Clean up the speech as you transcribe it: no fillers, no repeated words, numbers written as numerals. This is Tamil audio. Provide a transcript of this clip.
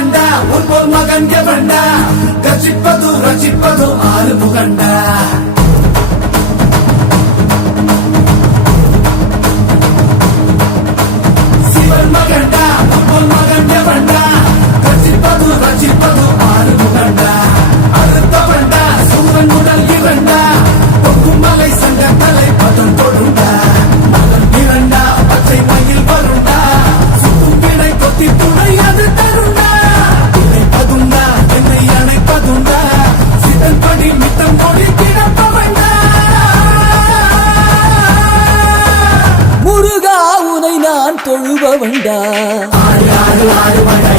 மகண்டா உன்போல் மகன் எவண்டா கச்சிப்பது ரசிப்பது ஆறு முகண்டா சிவன் மகண்டா உன்போல் மகன் எவண்டா கச்சிப்பது ரசிப்பது ஆறு முகண்டா அறுத்தவண்டா சூரன் உடல் இரண்டா பொங்கும் மலை சங்க தலை பதம் தொடுண்டா மகன் இரண்டா பச்சை மயில் வருண்டா சுத்தும் பிணை கொத்தி துணை அது தருண்டா இணைப்பதுண்டா என்னை அணைப்பதுண்டா சிதன் படி மித்தம் கொடி கிடப்பவண்டா முருகா உனை நான் தொழுபவண்டா ஆறு ஆறு ஆறு வடை